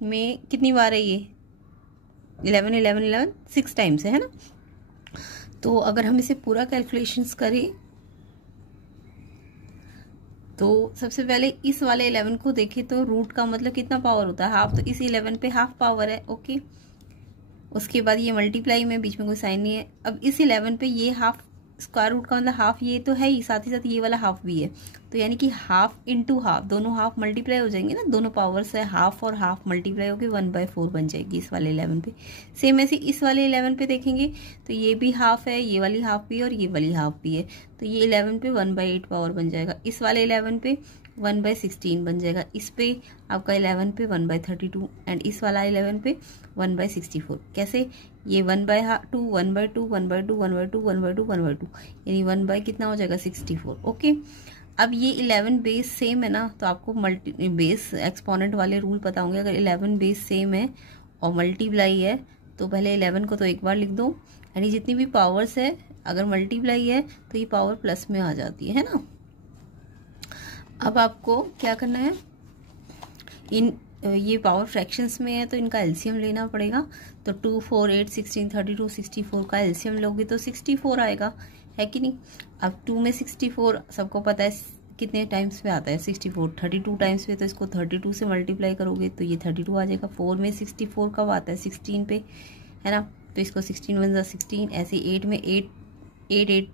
में कितनी बार है ये 11 11 11 6 टाइम्स है ना। तो अगर हम इसे पूरा कैलकुलेशंस करें तो सबसे पहले इस वाले 11 को देखें तो रूट का मतलब कितना पावर होता है हाफ, तो इस 11 पे हाफ पावर है। ओके, उसके बाद ये मल्टीप्लाई में बीच में कोई साइन नहीं है। अब इस 11 पे ये हाफ स्क्वायर रूट का मतलब हाफ ये तो है ही, साथ ही साथ ये वाला हाफ भी है, तो यानी कि हाफ इंटू हाफ, दोनों हाफ मल्टीप्लाई हो जाएंगे ना, दोनों पावर्स है हाफ और हाफ मल्टीप्लाई होकर 1/4 बन जाएगी इस वाले 11 पे। सेम ऐसे इस वाले 11 पे देखेंगे तो ये भी हाफ है, ये वाली हाफ भी है और ये वाली हाफ भी है, तो ये 11 पे 1/8 पावर बन जाएगा। इस वाले 11 पे 1/16 बन जाएगा। इस पे आपका 11 पे 1/32 एंड इस वाला 11 पे 1/64। कैसे? ये 1/2 1/2 1/2 1/2 1/2 1/2 यानी 1 कितना हो जाएगा 64। ओके, अब ये 11 बेस सेम है ना, तो आपको मल्टी बेस एक्सपोनेंट वाले रूल पता होंगे। अगर 11 बेस सेम है और मल्टीप्लाई है तो पहले 11 को तो एक बार लिख दो, यानी जितनी भी पावर्स है अगर मल्टीप्लाई है तो ये पावर प्लस में आ जाती है ना। अब आपको क्या करना है, ये पावर फ्रैक्शंस में है तो इनका एलसीएम लेना पड़ेगा। तो 2 4 8 16 32 64 का एलसीएम लोगे तो 64 आएगा, है कि नहीं। अब 2 में 64 सबको पता है कितने टाइम्स पे आता है 64, 32 टाइम्स पे, तो इसको 32 से मल्टीप्लाई करोगे तो ये 32 आ जाएगा। 4 में 64 कब आता है 16 पे, है ना, तो इसको 16 1 16, ऐसे 8 में 8 8 8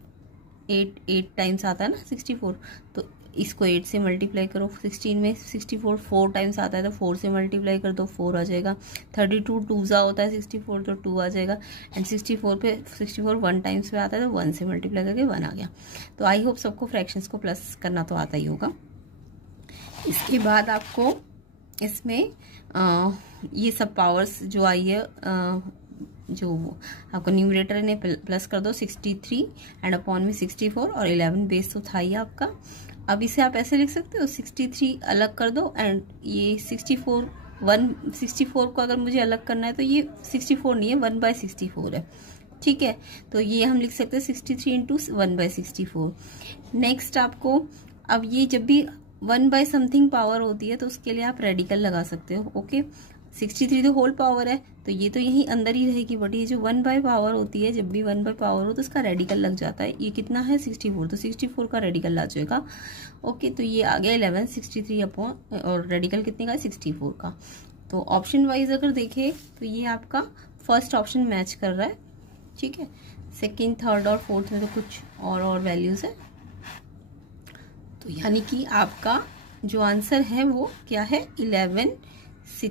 8 8 टाइम्स आता है ना 64, तो इसको 8 से मल्टीप्लाई करो। 16 में 64 4 टाइम्स आता है तो 4 से मल्टीप्लाई कर दो, 4 आ जाएगा। 32 2 होता है 64 तो 2 आ जाएगा। एंड 64 पे 64 1 टाइम्स पे आता है तो 1 से मल्टीप्लाई करके 1 आ गया। तो आई होप सबको फ्रैक्शंस को प्लस करना तो आता ही होगा। इसके बाद आपको इसमें ये सब पावर्स जो आई है जो आपको न्यूमरेटर ने प्लस कर दो 63 एंड अपॉन में 64 और 11 बेस तो था ही आपका। अब इसे आप ऐसे लिख सकते हो 63 अलग कर दो एंड ये 64 को अगर मुझे अलग करना है तो ये 64 नहीं है 1/64 है, ठीक है। तो ये हम लिख सकते हैं 63 इंटू 1/64। नेक्स्ट आपको अब ये जब भी 1 समथिंग पावर होती है तो उसके लिए आप रेडिकल लगा सकते हो। ओके, 63 तो होल पावर है तो ये तो यहीं अंदर ही रहेगी, बट ये जो 1 पावर होती है जब भी 1 पावर हो तो उसका रेडिकल लग जाता है। ये कितना है 64, तो 64 का रेडिकल आ जाएगा। ओके, तो ये आ गया 11 63 अपॉन और रेडिकल कितने का 64 का। तो ऑप्शन वाइज अगर देखें तो ये आपका फर्स्ट ऑप्शन मैच कर रहा है, ठीक है। सेकेंड थर्ड और फोर्थ में तो कुछ और वैल्यूज है, तो यानी कि आपका जो आंसर है वो क्या है 11 6।